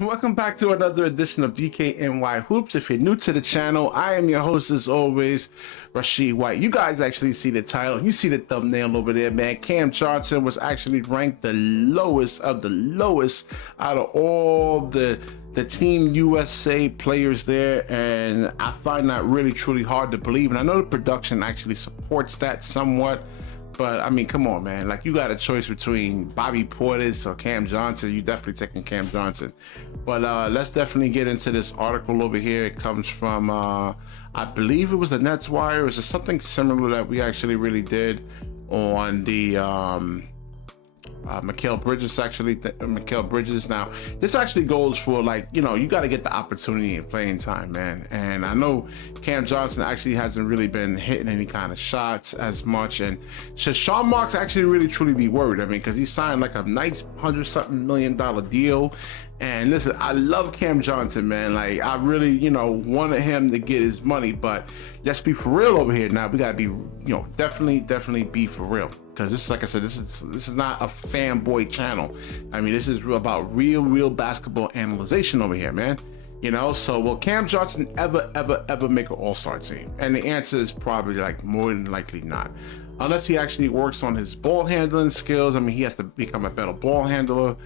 Welcome back to another edition of DKNY Hoops. If you're new to the channel, I am your host as always, Rasheed White. You guys actually see the title, you see the thumbnail over there, man. Cam Johnson was actually ranked the lowest of the lowest out of all the Team USA players there, and I find that really truly hard to believe. And I know the production actually supports that somewhat. But I mean, come on, man. Like, you got a choice between Bobby Portis or Cam Johnson. You definitely taking Cam Johnson. But let's definitely get into this article over here. It comes from, I believe it was the Nets Wire. It was something similar that we actually really did on the Mikal Bridges, Mikal Bridges. Now, this actually goes for, like, you know, you got to get the opportunity and playing time, man. And I know Cam Johnson actually hasn't really been hitting any kind of shots as much. And should Sean Marks actually really truly be worried? I mean, because he signed like a nice $100-something million deal. And listen, I love Cam Johnson, man. Like, I really, you know, wanted him to get his money, but let's be for real over here. Now, we gotta be, you know, definitely be for real. Because this is, like I said, this is not a fanboy channel. I mean, this is about real basketball analyzation over here, man. You know, so will Cam Johnson ever make an all-star team? And the answer is probably, like, more than likely not. Unless he actually works on his ball handling skills. I mean, he has to become a better ball handler.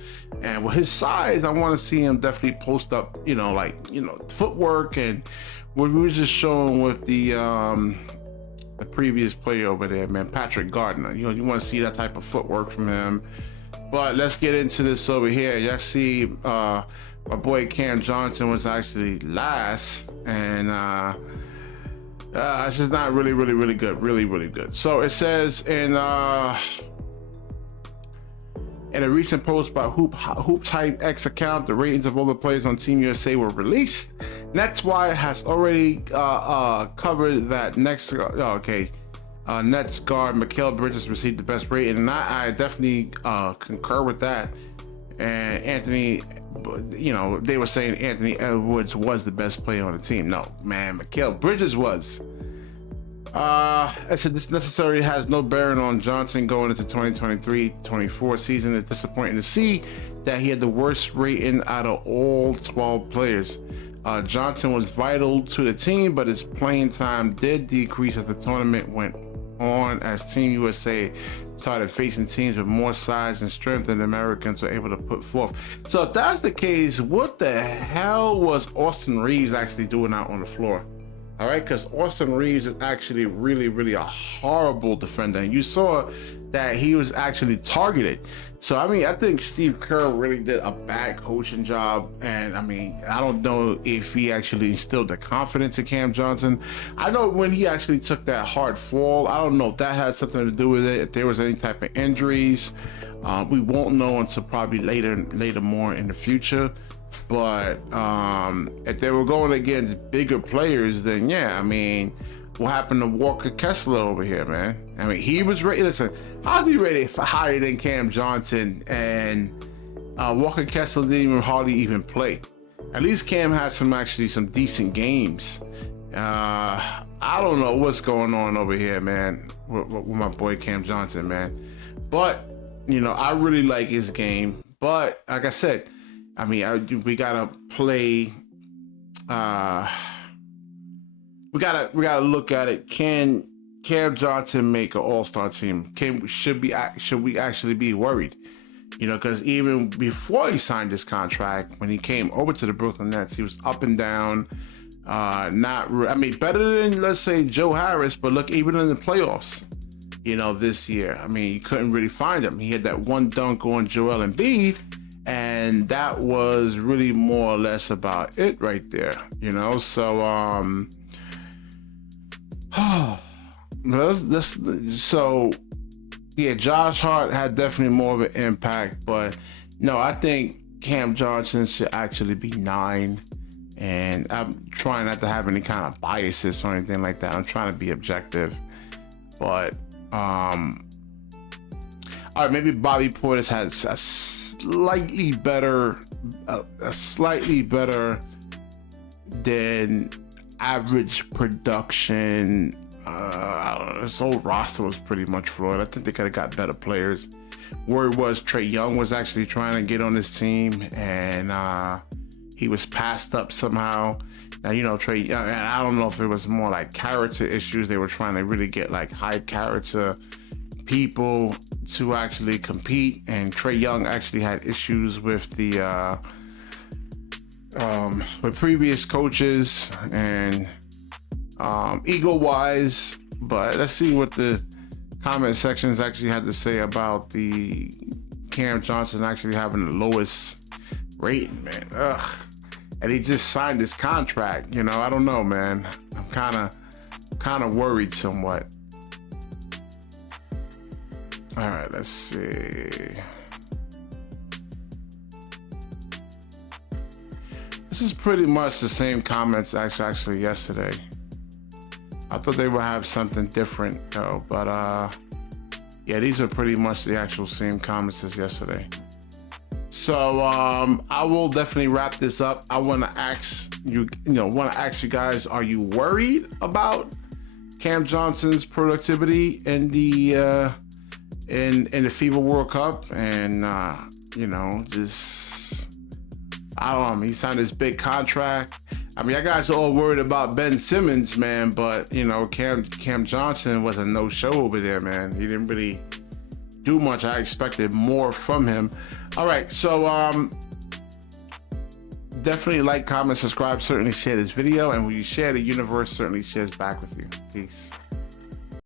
And with his size, I want to see him definitely post up, you know, like, you know, footwork and what we were just showing with the previous player over there, man, Patrick Gardner. You know, you want to see that type of footwork from him. But let's get into this over here. Y'all see my boy Cam Johnson was actually last, and this is not really good, really good. So it says in a recent post by Hoop Type X account, the ratings of all the players on Team USA were released. Nets Wire has already covered that Nets guard Mikal Bridges received the best rating, and I definitely concur with that. And Anthony, you know, they were saying Anthony Edwards was the best player on the team. No, man, Mikal Bridges was. I said this necessarily has no bearing on Johnson going into 2023-24 season. It's disappointing to see that he had the worst rating out of all 12 players. Johnson was vital to the team, but his playing time did decrease as the tournament went on, as Team USA started facing teams with more size and strength than the Americans were able to put forth. So if that's the case, what the hell was Austin Reaves actually doing out on the floor? All right, because Austin Reaves is actually really a horrible defender, and you saw that he was actually targeted. So I mean, I think Steve Kerr really did a bad coaching job, and I mean, I don't know if he actually instilled the confidence in Cam Johnson. I know when he actually took that hard fall, I don't know if that had something to do with it, if there was any type of injuries. We won't know until probably later more in the future. But if they were going against bigger players, then yeah, I mean, what happened to Walker Kessler over here, man? I mean, he was rated. Listen, how's he rated higher than Cam Johnson? And Walker Kessler didn't even hardly even play. At least Cam had some decent games. I don't know what's going on over here, man, with my boy Cam Johnson, man. But you know, I really like his game. But like I said, I mean, we gotta play. We gotta look at it. Can Cam Johnson make an all-star team? Should we actually be worried? You know, because even before he signed this contract, when he came over to the Brooklyn Nets, he was up and down. I mean, better than, let's say, Joe Harris, but look, even in the playoffs, you know, this year, I mean, you couldn't really find him. He had that one dunk on Joel Embiid, and that was really more or less about it right there, you know. So so yeah, Josh Hart had definitely more of an impact, but no, I think Cam Johnson should actually be 9, and I'm trying not to have any kind of biases or anything like that. I'm trying to be objective, but all right, maybe Bobby Portis has a slightly better than average production. I don't know, this whole roster was pretty much flawed. I think they could have got better players. Word was Trae Young was actually trying to get on this team, and he was passed up somehow. Now, you know, Trae Young, and I don't know if it was more like character issues. They were trying to really get like high character people to actually compete, and Trae Young actually had issues with the with previous coaches and ego wise. But let's see what the comment sections actually had to say about the Cam Johnson actually having the lowest rating, man. Ugh. And he just signed his contract. You know, I don't know, man. I'm kind of worried somewhat. All right, let's see. This is pretty much the same comments actually yesterday. I thought they would have something different though, but yeah, these are pretty much the actual same comments as yesterday. So I will definitely wrap this up. I want to ask you guys, are you worried about Cam Johnson's productivity in the in the FIBA World Cup? And you know, just I don't know. He signed this big contract. I mean, you guys are all worried about Ben Simmons, man, but you know, Cam Johnson was a no-show over there, man. He didn't really do much. I expected more from him. All right, so definitely like, comment, subscribe, certainly share this video, and when you share, the universe certainly shares back with you. Peace.